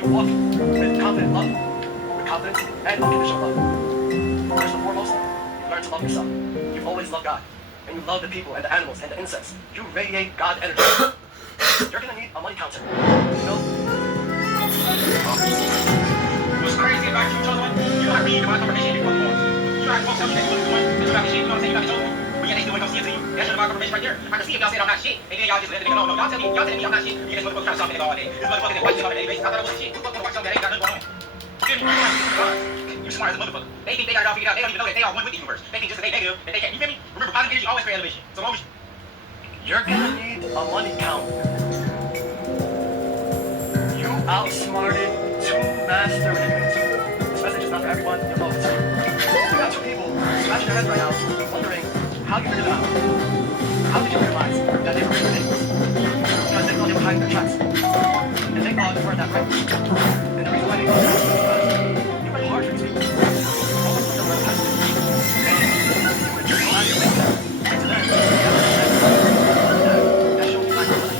You walk with confident love, with confidence and unconditional love. First and foremost, you learn to love yourself. You've always loved God. And you love the people and the animals and the insects. You radiate God energy. You're gonna need a money counter. You know? What's crazy about you, Chosen? You don't have to read about confirmation before you You don't have to folks tell you that you doing, that you got the shit, you know what I'm saying, you got the chosen. But yet they still ain't gonna see it to you. That's your divine confirmation right there. I can see if y'all saying I'm not shit, and then y'all just let the nigga know. No, y'all telling me I'm not shit. You just motherfucker trying to stop the nigga all day. This motherfucker that watch this on a daily basis. I thought I wasn't shit. Who the fuck wanna watch something that ain't got nothing going on? You feel me? You smart as a motherfucker. They think they got it all figured out. They don't even know that they are one with the universe. They think just because they negative that they can't. You feel me? Remember, positive energy always create elevation. So long as you're gonna need a money counter. You outsmarted two master humans. This message is not for everyone. You'll know it's you got two people scratching their heads right now, wondering how you figured them out. How did you realize that they were really things? Because they thought they were hiding their tracks. And they thought you weren't that right. And the reason why they thought that was because you went hard for these people. Almost like a real person. And you were just glad you're making them. And to them, that showed you like a money.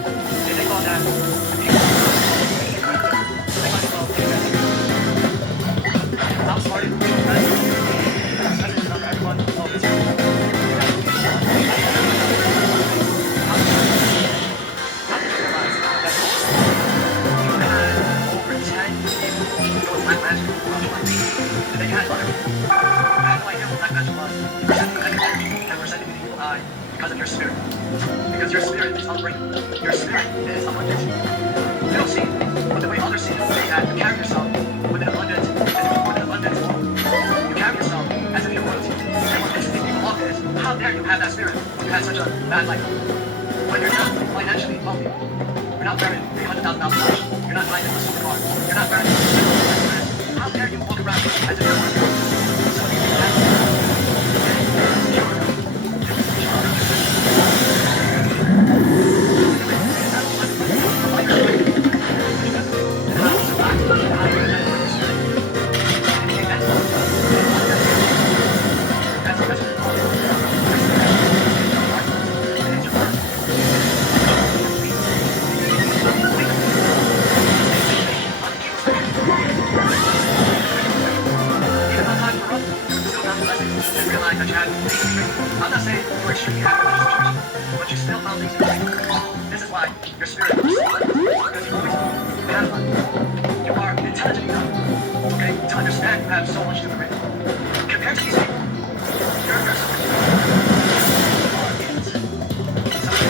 And they thought that people so they might as well take that. Outsmarted, this message is not for everyone. Oh, it's because of your spirit. Because your spirit is unbreakable. Your spirit is abundant. You don't see, but the way others see it, they that you carry yourself with an abundant world. You carry yourself as if you're royalty. And what pisses people off is, how dare you have that spirit when you had such a bad life? When you're not financially wealthy, you're not wearing $300,000 watch, you're not driving a supercar, you're not wearing a how dare you walk around as if you're one? Some of these people have I'm not saying you're extremely happy with your situation, but you still found things to do. This is why your spirit is so because you always have fun. You are intelligent enough, okay, to understand you have so much to bring. Compared to these people, you're so much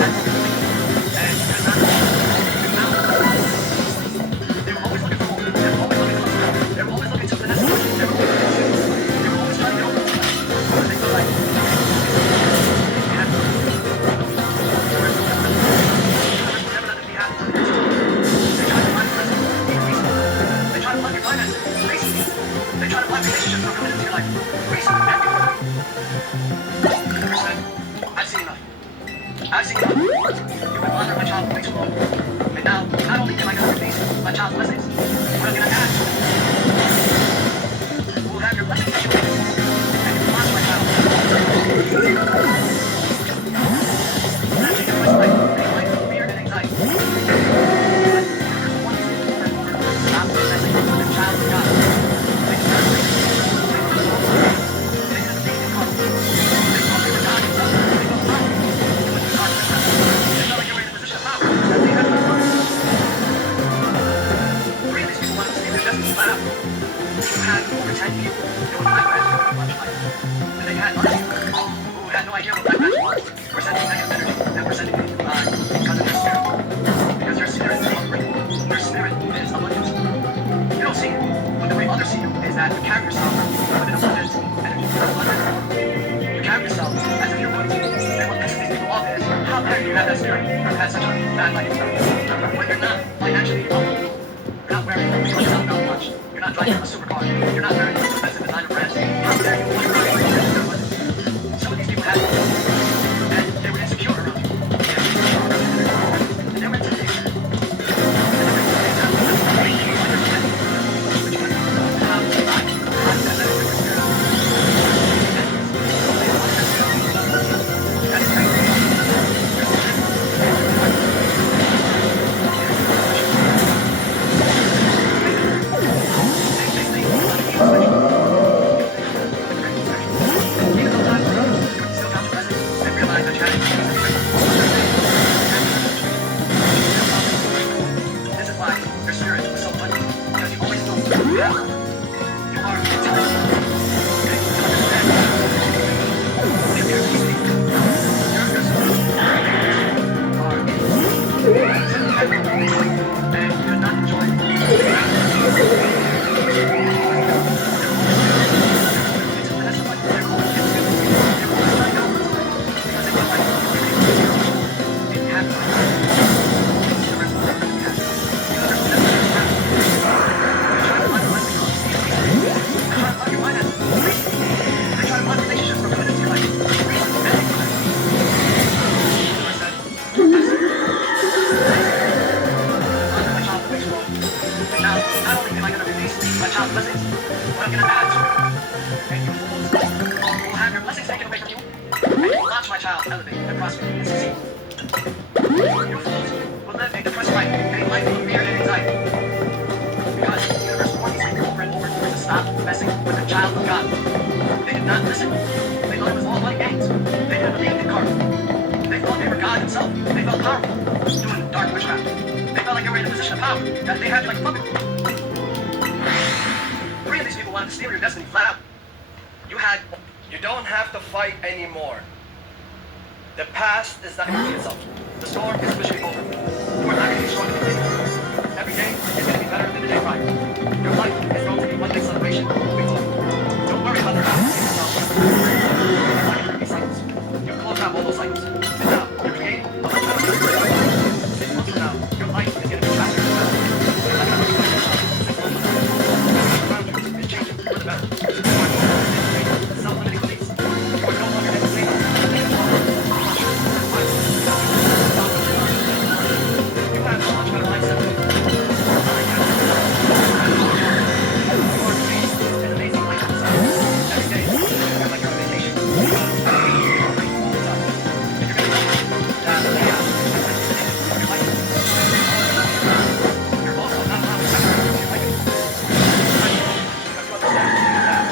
and you're not. They were always looking for more. They were always looking for more. They were always looking to finesse. They were always trying to get over. They feel like they try to block relationships from coming into your life. I've seen enough. I've seen enough. You've been bothering my child for way too long. And now, not only am I going to release my child's blessings, but I'm going to add who will have your blessings that you make. And you will launch my child. That take your life, a life of fear and anxiety. Stop messing with the child of God. Over 10 people doing black magic in life. And they had other people who had no idea what black magic was. We're sending negative energy and we're sending people because of your spirit. Because your spirit is unbreakable. Your spirit is abundant. You don't see it, but the way others see you is that you carry yourself with an abundant energy. You carry yourself as if you're royalty. And what pisses these people off is how dare you have that spirit when you had such a bad life. When you're not financially wealthy, you're not wearing a $200,000 watch. You're not driving a supercar. You're not wearing expensive designer brands. How dare you walk around like this? Some of these people had it, and they were insecure around you. And they were intimidated. That's Now, not only am I going to release my child's blessings, but I'm going to add to it. And you fools will have your blessings taken away from you, and you will watch my child elevate and prosper and succeed. You fools will live a depressed life, a life full of fear and anxiety. Because the universe warned these people over and over to stop messing with the child of God. They did not listen. They thought it was all money games. They didn't believe in karma. They thought they were God himself. They felt powerful, doing dark witchcraft. They felt like they were in a position of power, that they had you like a puppet. 3 of these people wanted to steal your destiny flat out. You don't have to fight anymore. The past is not going to repeat itself. The storm is officially over. You are not going to be stronger than today. Every day is going to be better than the day prior. Your life is going to be one big celebration moving forward. Don't worry about the past. You're not going to repeat cycles. You've closed out all those cycles. And now, you're creating a much better life. 6 months from now, your life is going to be faster and better. You're not going to be yourself. 6 months from now, everything around you is changing for the better. You are no longer entertaining self-limiting beliefs. You are no longer entertaining things you have a much better mindset. You are creating an amazing life for yourself. Every day, you're like you're on vacation. You're great all the time. And you're going to know that the chaos of your life. You're also not allowed to sacrifice your life. Because you understand that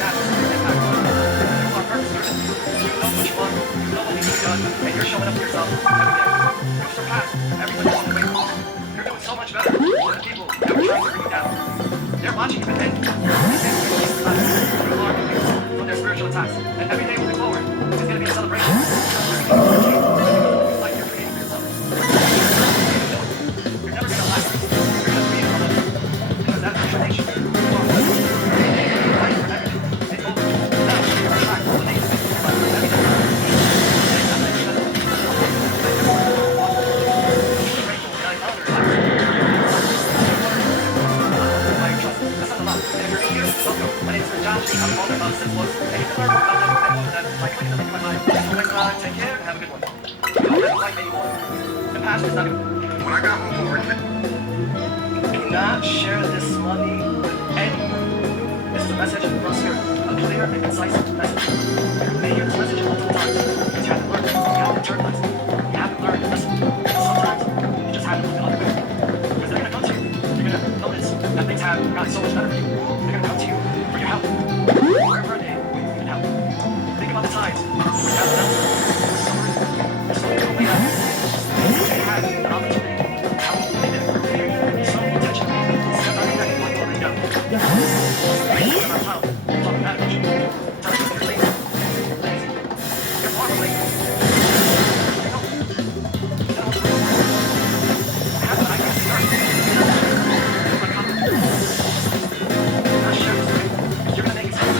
has a big impact. You are purpose-driven. You know what you want. You know what needs to be done. And you're showing up for yourself every day. You've surpassed everyone you walked away from. You're doing so much better than the people that were trying to bring you down. They're watching you and then you are immune from their spiritual attacks. And every day moving forward is going to be a celebration. Like you're creating for yourself. You're never going to lack. You're going to create for others. Because that's your nation. You are one. You're fighting for everything. It's over. Now you're on track for the nation. You're fighting for everything. My name is Josh. I'm the owner of Syphilis, and you can learn more about them and more of them by clicking the link in my bio. So next time, take care and have a good one. You don't have to fight anymore. The past is not going to... When I got home from work, do not share this money with anyone. This is a message from Spirit, a clear and concise message. You may hear this message multiple times, because you have to learn, you have to internalize it. You have to learn to listen. And sometimes, you just have to look the other way. Because they're going to come to you. You're going to notice that things have gotten so much better for you. They're going to come to you for your help. Wherever they need help. Think about the times when you have them, summers, just don't go away out. They had an opportunity to help and they didn't. So intentionally, step on your neck while you're already down. Think about how you're talking bad about you. Tell you you're lazy. You're far from lazy. You know. You know what's real. Have an idea to start. Not share this with you. You're gonna make it sound like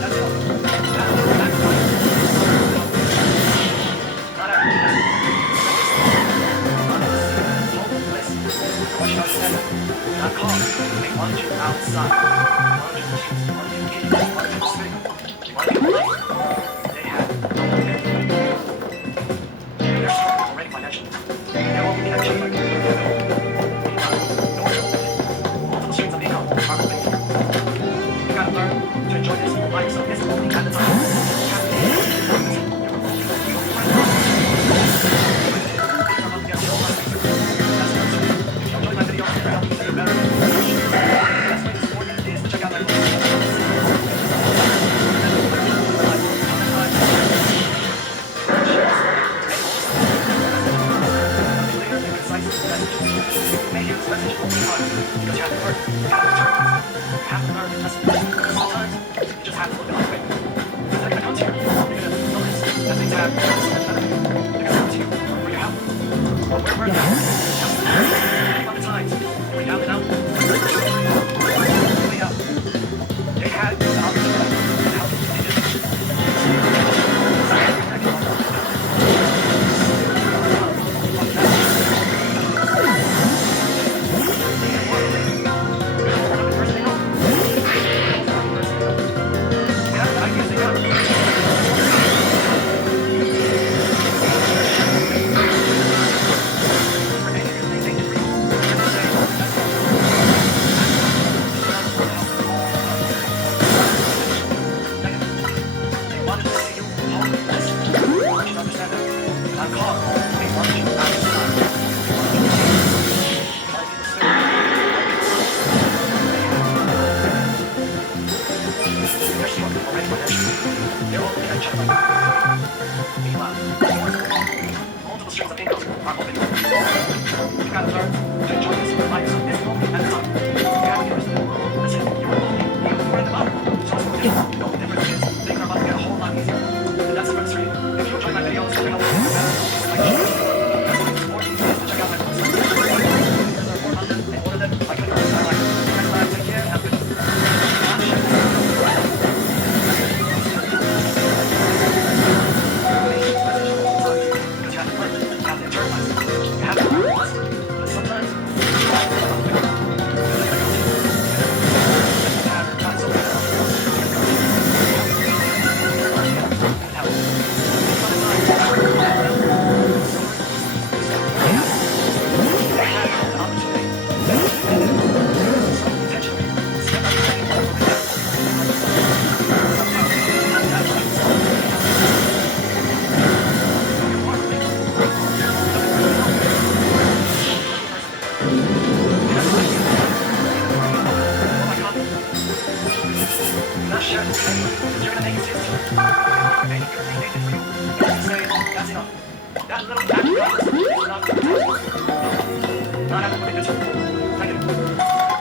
that's all. That's fine. Not everything. What should I say? Not call. They want you outside. They want you to choose. They want you to get. They want you to speak. They want you to live. They have no one there. They're strong already financially. They won't give you that check like you. Multiple streams of income are open to you. You gotta learn to enjoy this life, so this only at the time. You have to be able to work with your own. You find out. If you enjoyed my video and you're helping me do better, the best way to support me is to check out my book. You may hear this message multiple times because you have to learn. You have to internalize. You have to learn to listen. Sometimes you just have to look the other way. Because they're going to come to you. You're going to notice that things have gotten so much better. They're going to come to you for your help. But where were they? Think about the times you were down and out. Way out. They had the opportunity to help you. They didn't. gotta learn to enjoy this life. So this moment at a time. You have to understand. Listen, you were lonely, you were in the bottom. So it's no different. The only difference is things are about to get a whole lot easier. And that's the difference for you. If you enjoy my videos, you help me get better. Like, that's what support you is to check out my books. There are more on them, and one of them, I can learn. I like. Next time, take care, have a good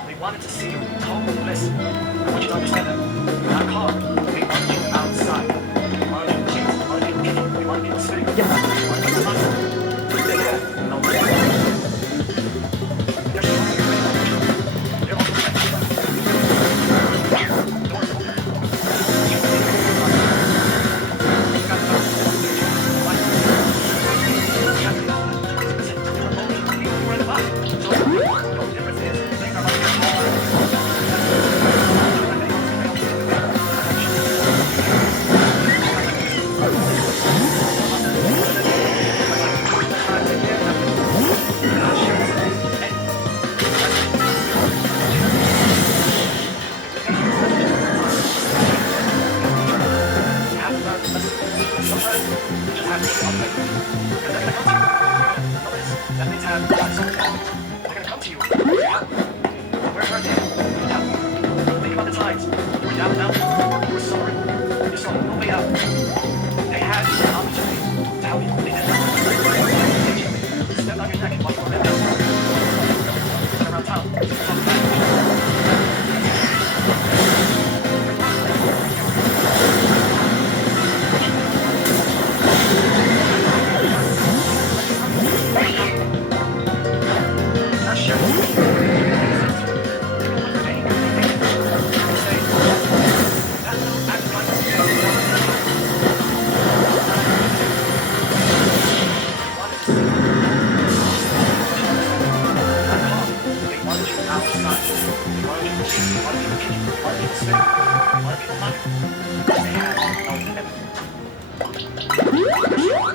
They wanted to see you total bliss. I want you to understand that. Not car. They wanted you outside. They wanted you to chase. They wanted people kicking. They wanted people spitting. They wanted people laughing. They had no money. They're so hungry. They're also doors open. You got to learn. Listen, you were lonely. You were in the bottom. So the only difference is things are about to get harder.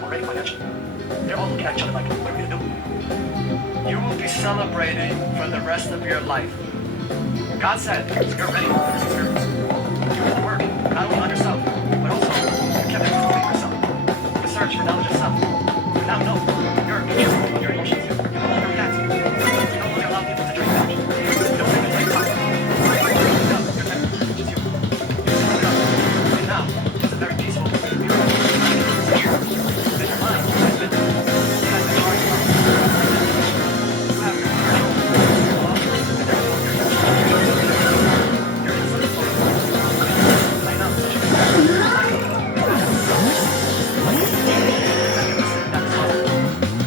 Already financially. They're all looking at each other like, what are we gonna do? You will be celebrating for the rest of your life. God said you're ready for this experience. You did the work, not only on yourself, but also you kept improving yourself. The search for knowledge of self. You now know you're in control of your emotions. You no longer react. You no longer allow people to drink that. You don't make it take time. Your temper, which is you. You set it up. And now, it's a very peaceful, beautiful, secure. And your mind has been charged up. You have control of your law, and therefore you're in such a place. Laying out such a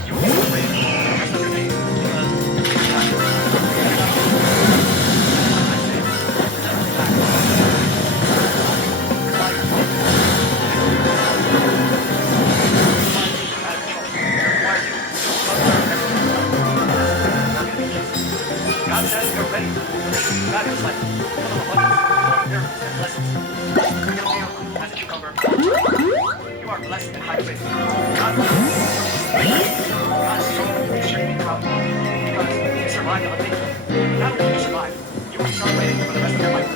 you will be celebrating the rest of your days because you're God says you're ready for this fabulous life, full of abundance, miracles, and blessings. You're going to feel as a cucumber. You are blessed and highly favored. God is so extremely proud because you survived the unthinkable. Not only did you survive, you will be celebrating for the rest of your life.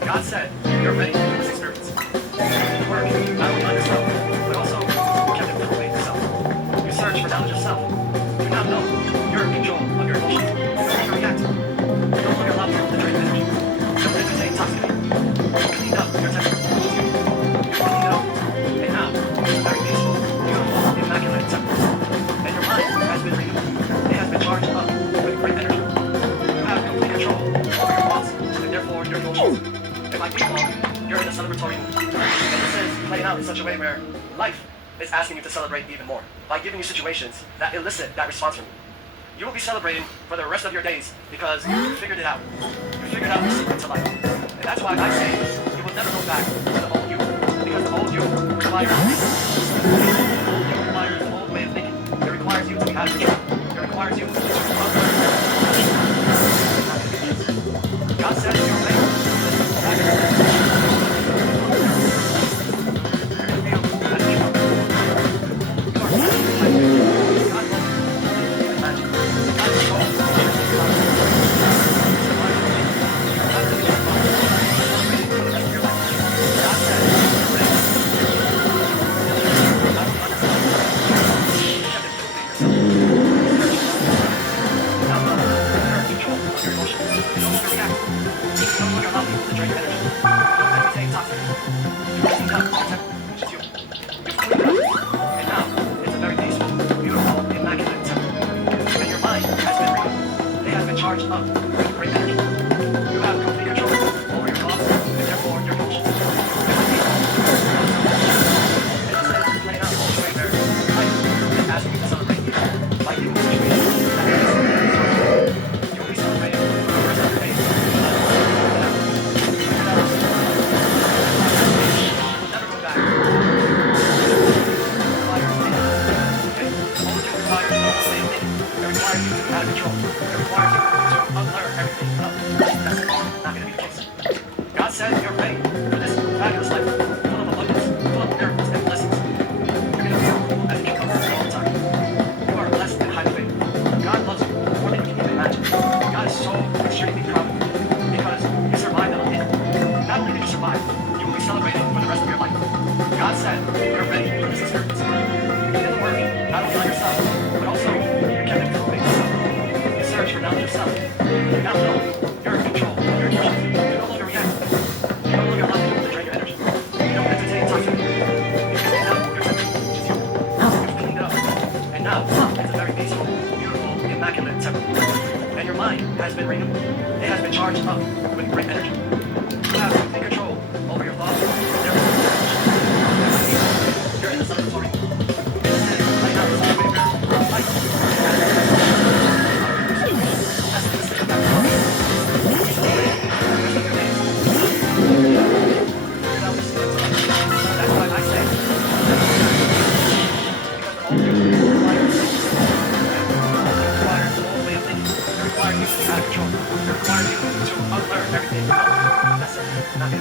God said you're ready for this experience. You did the work, not only on yourself, but also you kept improving yourself. You search for knowledge of self. You now know you're in control of your emotions. You no longer react. You no longer allow people to drain energy. You don't entertain toxicity. You cleaned up your temper, which is you. You cleaned it up. And now, it's very peaceful, beautiful, immaculate temper. And your mind has been renewed. It has been charged up. by default, you're in a celebratory mood. And this is playing out in such a way where life is asking you to celebrate even more by giving you situations that elicit that response from you. You will be celebrating for the rest of your days because you figured it out. You figured out the secret to life. And that's why I say you will never go back to the old you. Because the old you requires it requires the old way of thinking. It requires you to be out of control. It requires you to God said you're ready. Charged up with great energy. You have complete control over your thoughts and therefore your emotions. Playing out all the way there. Life is asking you to celebrate you by giving you situations that you will be celebrating for the rest of your days. You will never go back. It requires okay? All it requires is all the way of thinking. It requires you to be out of control. It requires you unlearn everything. No, that's not going to be the case. God said you're ready for this fabulous life, full of abundance, full of miracles and blessings. You're going to feel as a cucumber all the time. You are blessed and highly favored. God loves you more than you can even imagine. God is so extremely proud of you because you survived the unthinkable. Not only did you survive, you will be celebrating for the rest of your life. God said you're ready for this experience. You did the work, not only on yourself, but also you kept improving yourself. You search for knowledge yourself. You now know you're in control of your emotions. You no longer react. You no longer allow people to drain your energy. You don't entertain toxic. You cleaned up your temper, which is you. You've cleaned it up. And now it's a very peaceful, beautiful, immaculate temper. And your mind has been renewed. It has been charged up with great energy. You have complete control over your thoughts and their emotions. You're in the celebratory. This is right now the way where life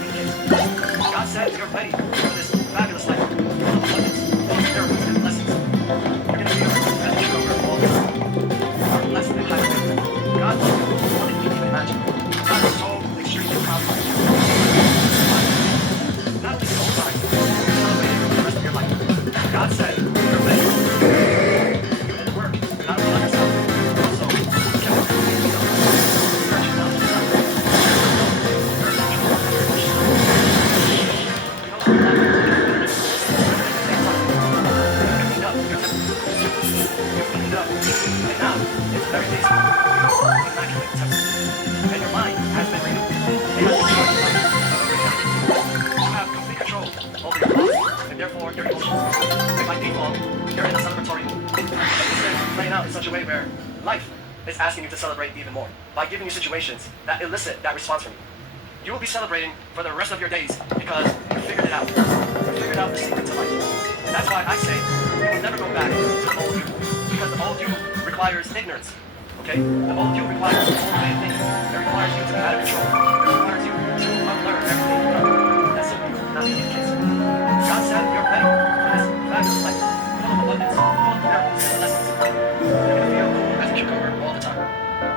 God said you're ready for this fabulous life, full of abundance, full of miracles and blessings. You're going to feel as a sugar all the time. You are blessed and highly favored. God loves you more than you can even imagine. God is so extremely proud of you. Not only the whole time, you're celebrating for the rest of your life. God said you're ready. You did the work, not only on yourself, but also you kept improving yourself. Searching out yourself. You're in control of your emotions. You no longer allow people to drain your energy. You cleaned up your temper. You cleaned up. And now it's very peaceful, beautiful, immaculate temper. And your mind has been renewed. It has been charged up. You have complete control over your thoughts and therefore your emotions. And by default, you're in a celebratory mood. And this is playing out in such a way where life is asking you to celebrate even more by giving you situations that elicit that response from you. You will be celebrating for the rest of your days because you figured it out. You figured out the secret to life. And that's why I say you will never go back to the old you. Because the old you requires ignorance. Okay? The old you requires the old way of thinking. It requires you to be out of control. It requires